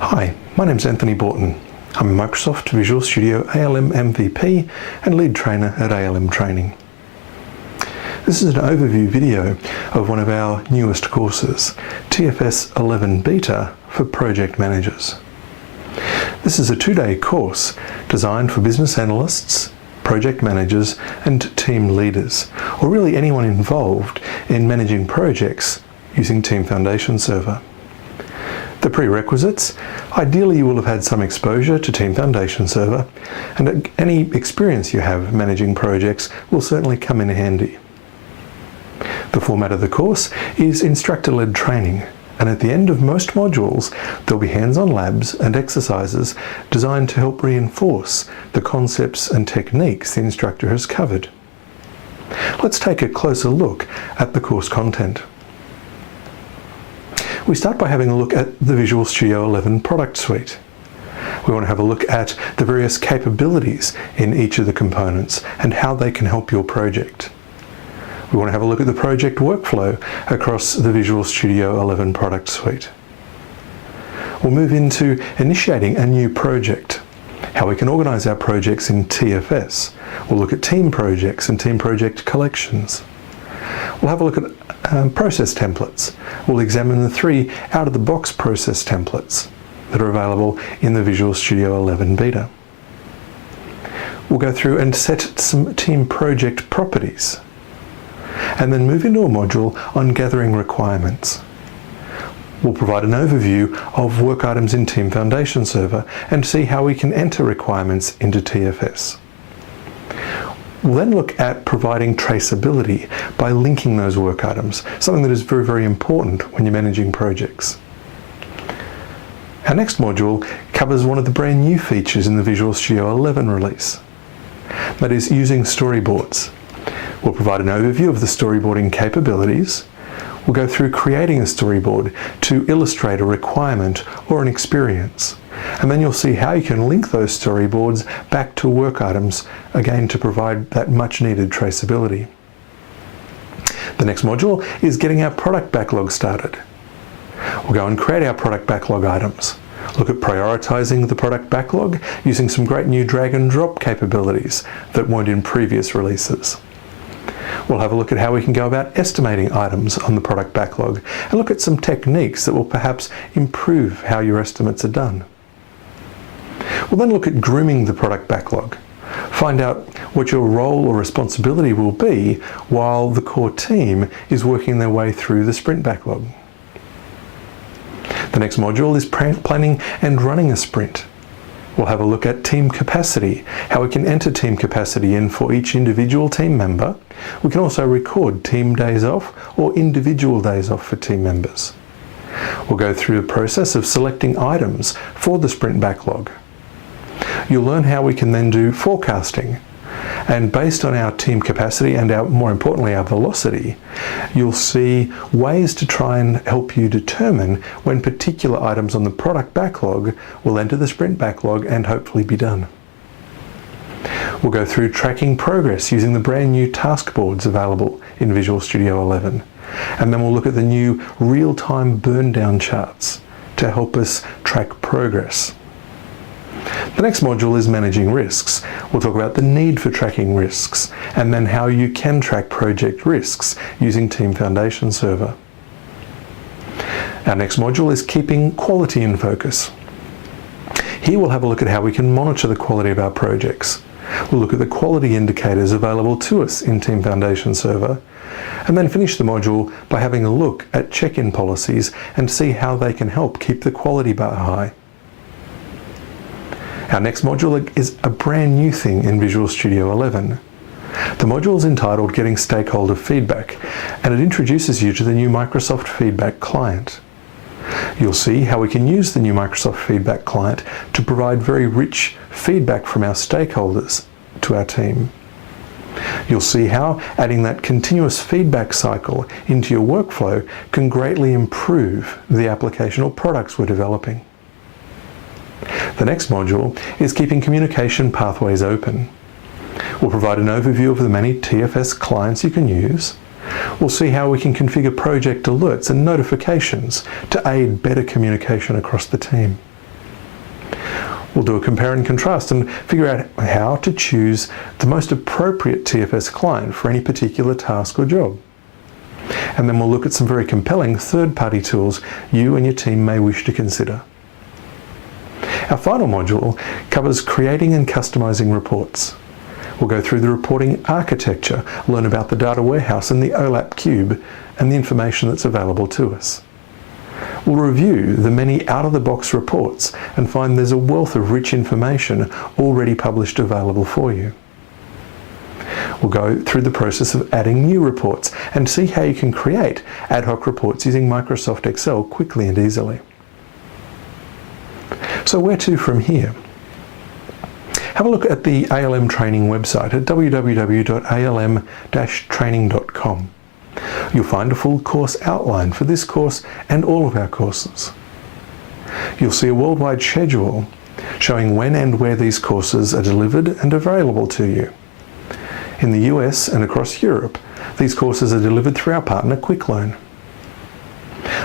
Hi, my name's Anthony Borton. I'm a Microsoft Visual Studio ALM MVP and lead trainer at ALM-Training. This is an overview video of one of our newest courses, TFS 11 Beta for Project Managers. This is a 2-day course designed for business analysts, project managers and team leaders, or really anyone involved in managing projects using Team Foundation Server. The prerequisites: ideally you will have had some exposure to Team Foundation Server, and any experience you have managing projects will certainly come in handy. The format of the course is instructor-led training, and at the end of most modules there'll be hands-on labs and exercises designed to help reinforce the concepts and techniques the instructor has covered. Let's take a closer look at the course content. We start by having a look at the Visual Studio 11 product suite. We want to have a look at the various capabilities in each of the components and how they can help your project. We want to have a look at the project workflow across the Visual Studio 11 product suite. We'll move into initiating a new project, how we can organize our projects in TFS. We'll look at team projects and team project collections. We'll have a look at process templates. We'll examine the 3 out-of-the-box process templates that are available in the Visual Studio 11 Beta. We'll go through and set some team project properties, and then move into a module on gathering requirements. We'll provide an overview of work items in Team Foundation Server and see how we can enter requirements into TFS. We'll then look at providing traceability by linking those work items, something that is very, very important when you're managing projects. Our next module covers one of the brand new features in the Visual Studio 11 release. That is using storyboards. We'll provide an overview of the storyboarding capabilities. We'll go through creating a storyboard to illustrate a requirement or an experience. And then you'll see how you can link those storyboards back to work items, again to provide that much needed traceability. The next module is getting our product backlog started. We'll go and create our product backlog items, look at prioritizing the product backlog using some great new drag and drop capabilities that weren't in previous releases. We'll have a look at how we can go about estimating items on the product backlog and look at some techniques that will perhaps improve how your estimates are done. We'll then look at grooming the product backlog, find out what your role or responsibility will be while the core team is working their way through the sprint backlog. The next module is planning and running a sprint. We'll have a look at team capacity, how we can enter team capacity in for each individual team member. We can also record team days off or individual days off for team members. We'll go through the process of selecting items for the sprint backlog. You'll learn how we can then do forecasting, and based on our team capacity and more importantly our velocity, you'll see ways to try and help you determine when particular items on the product backlog will enter the sprint backlog and hopefully be done. We'll go through tracking progress using the brand new task boards available in Visual Studio 11, and then we'll look at the new real-time burn down charts to help us track progress. The next module is managing risks. We'll talk about the need for tracking risks and then how you can track project risks using Team Foundation Server. Our next module is keeping quality in focus. Here we'll have a look at how we can monitor the quality of our projects. We'll look at the quality indicators available to us in Team Foundation Server, and then finish the module by having a look at check-in policies and see how they can help keep the quality bar high. Our next module is a brand new thing in Visual Studio 11. The module is entitled Getting Stakeholder Feedback, and it introduces you to the new Microsoft Feedback Client. You'll see how we can use the new Microsoft Feedback Client to provide very rich feedback from our stakeholders to our team. You'll see how adding that continuous feedback cycle into your workflow can greatly improve the application or products we're developing. The next module is keeping communication pathways open. We'll provide an overview of the many TFS clients you can use. We'll see how we can configure project alerts and notifications to aid better communication across the team. We'll do a compare and contrast and figure out how to choose the most appropriate TFS client for any particular task or job. And then we'll look at some very compelling third-party tools you and your team may wish to consider. Our final module covers creating and customizing reports. We'll go through the reporting architecture, learn about the data warehouse and the OLAP cube, and the information that's available to us. We'll review the many out-of-the-box reports and find there's a wealth of rich information already published available for you. We'll go through the process of adding new reports and see how you can create ad hoc reports using Microsoft Excel quickly and easily. So where to from here? Have a look at the ALM-Training website at www.alm-training.com. You'll find a full course outline for this course and all of our courses. You'll see a worldwide schedule showing when and where these courses are delivered and available to you. In the US and across Europe, these courses are delivered through our partner QuickLearn.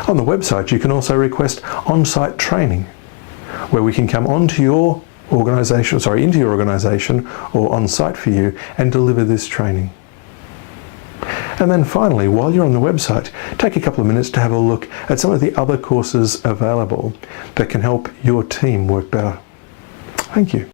On the website, you can also request on-site training, where we can come into your organisation or on-site for you and deliver this training. And then finally, while you're on the website, take a couple of minutes to have a look at some of the other courses available that can help your team work better. Thank you.